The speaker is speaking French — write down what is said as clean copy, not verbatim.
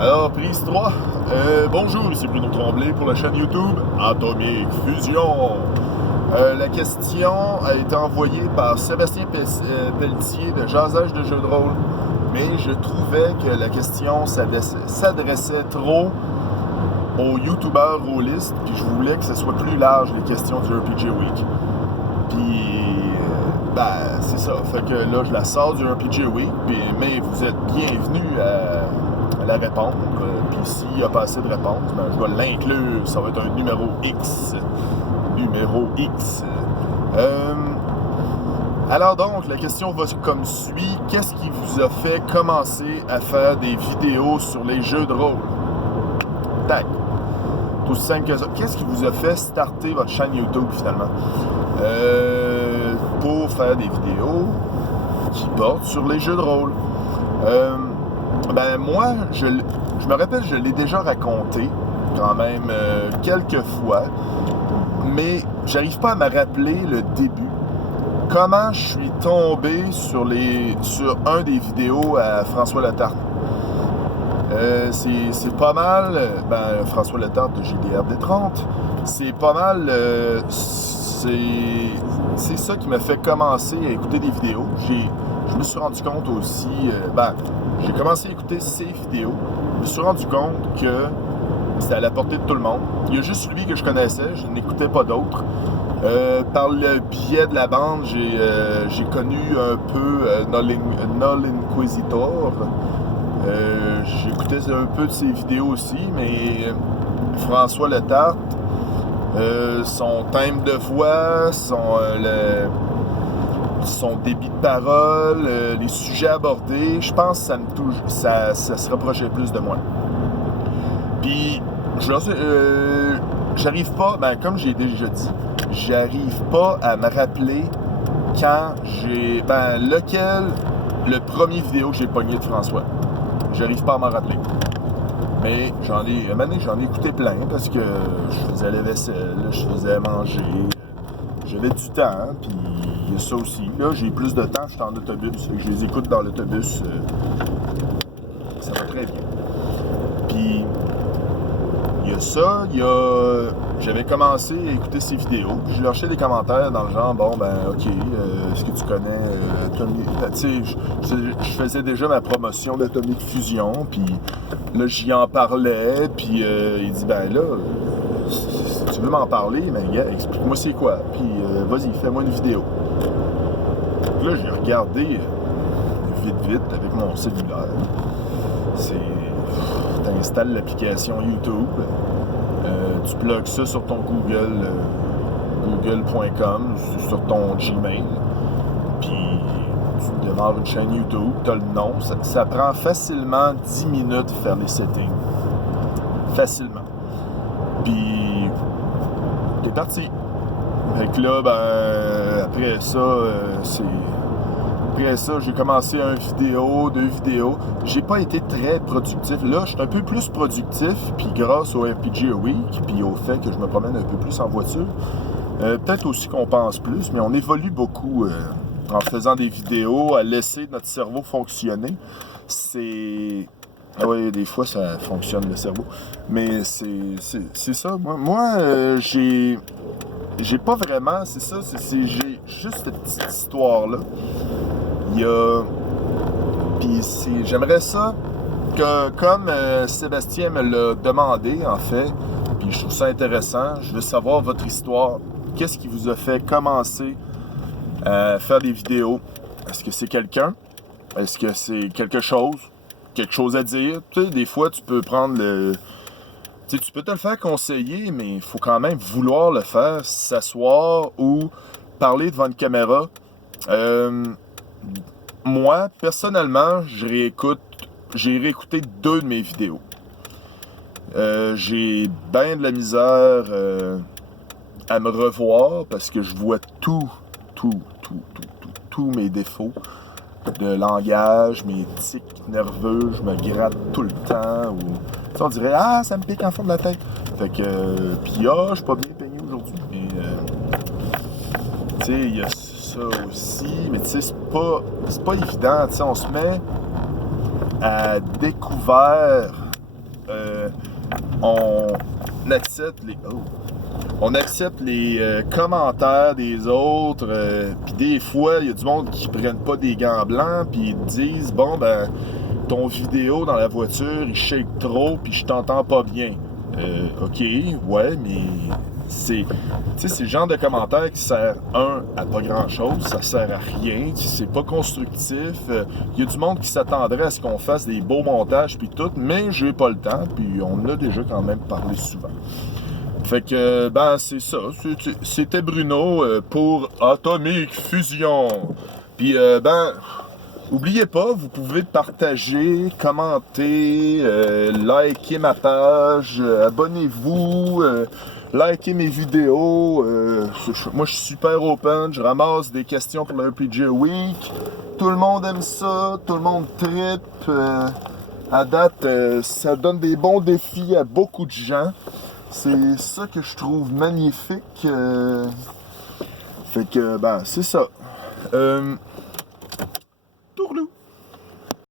Alors, prise 3. Bonjour, ici Bruno Tremblay pour la chaîne YouTube Atomic Fusion. La question a été envoyée par Sébastien Pelletier de Jasage de jeux de rôle, mais je trouvais que la question s'adressait trop aux youtubeurs rôlistes, puis je voulais que ce soit plus large, les questions du RPG Week. Puis, c'est ça. Fait que là, je la sors du RPG Week, mais vous êtes bienvenus à la répondre. Puis s'il n'y a pas assez de réponses, je vais l'inclure. Ça va être un numéro X. Alors donc, la question va comme suit. Qu'est-ce qui vous a fait commencer à faire des vidéos sur les jeux de rôle? Tac. Tout aussi simple que ça. Qu'est-ce qui vous a fait starter votre chaîne YouTube finalement? Pour faire des vidéos qui portent sur les jeux de rôle. Moi, je me rappelle, je l'ai déjà raconté quand même quelques fois, mais j'arrive pas à me rappeler le début. Comment je suis tombé sur un des vidéos à François Letarte. C'est pas mal, François Letarte de GDRD30, c'est pas mal, c'est ça qui m'a fait commencer à écouter des vidéos. Je me suis rendu compte aussi, j'ai commencé à écouter ses vidéos, je me suis rendu compte que c'était à la portée de tout le monde. Il y a juste lui que je connaissais, je n'écoutais pas d'autres. Par le biais de la bande, j'ai connu un peu Null Inquisitor. J'écoutais un peu de ses vidéos aussi, mais François Letarte, son thème de voix, son débit de parole, les sujets abordés, je pense que ça me touche, ça se rapprochait plus de moi. Puis, j'arrive pas, comme j'ai déjà dit, j'arrive pas à me rappeler quand le premier vidéo que j'ai pogné de François. J'arrive pas à m'en rappeler. Mais j'en ai écouté plein parce que je faisais la vaisselle, je faisais manger. J'avais du temps, puis il y a ça aussi. Là, j'ai plus de temps, je suis en autobus. Fait que je les écoute dans l'autobus. Ça va très bien. Puis, il y a ça, j'avais commencé à écouter ses vidéos, puis je lâchais des commentaires dans le genre, OK, est-ce que tu connais Tommy? Tu sais, je faisais déjà ma promotion d'Atomic Fusion, puis là, j'y en parlais, puis il dit, si tu veux m'en parler, gars, explique-moi c'est quoi, puis vas-y, fais-moi une vidéo. Donc là, j'ai regardé vite avec mon cellulaire. T'installes l'application YouTube, tu plugues ça sur ton google.com, sur ton Gmail, puis tu démarres une chaîne YouTube, tu as le nom, ça prend facilement 10 minutes de faire les settings. Facilement. Puis, t'es parti. Fait que là, après ça, j'ai commencé deux vidéos. J'ai pas été très productif. Là, je suis un peu plus productif, puis grâce au RPG Week, puis au fait que je me promène un peu plus en voiture. Peut-être aussi qu'on pense plus, mais on évolue beaucoup en faisant des vidéos, à laisser notre cerveau fonctionner. Oui, des fois, ça fonctionne, le cerveau. Mais c'est ça. Moi, j'ai pas vraiment... C'est ça, j'ai juste cette petite histoire-là. Puis j'aimerais ça que, comme Sébastien me l'a demandé, en fait, puis je trouve ça intéressant, je veux savoir votre histoire. Qu'est-ce qui vous a fait commencer à faire des vidéos? Est-ce que c'est quelqu'un? Est-ce que c'est quelque chose à dire? Tu sais, des fois, tu peux prendre tu peux te le faire conseiller, mais il faut quand même vouloir le faire, s'asseoir ou parler devant une caméra. Moi, personnellement, j'ai réécouté 2 de mes vidéos. J'ai bien de la misère à me revoir parce que je vois tous mes défauts de langage, mes tics nerveux, je me gratte tout le temps. On dirait, ça me pique en fond de la tête. Fait que, puis je suis pas bien peigné aujourd'hui. Mais, tu sais, il y a ça aussi, mais tu sais, c'est pas évident. Tu sais, on se met à découvert on accepte les commentaires des autres, puis des fois, il y a du monde qui prennent pas des gants blancs, puis ils disent, bon, ben, ton vidéo dans la voiture, il shake trop, puis je t'entends pas bien. OK, ouais, mais c'est le genre de commentaire qui sert, à pas grand-chose, ça sert à rien, c'est pas constructif. Il y a du monde qui s'attendrait à ce qu'on fasse des beaux montages, puis tout, mais j'ai pas le temps, puis on en a déjà quand même parlé souvent. Fait que, ben, c'est ça. C'était Bruno pour Atomic Fusion. Puis, ben, oubliez pas, vous pouvez partager, commenter, liker ma page, abonnez-vous, likez mes vidéos. Moi, je suis super open, je ramasse des questions pour le RPG Week. Tout le monde aime ça, tout le monde trippe. À date, ça donne des bons défis à beaucoup de gens. C'est ça que je trouve magnifique. Fait que, ben, c'est ça.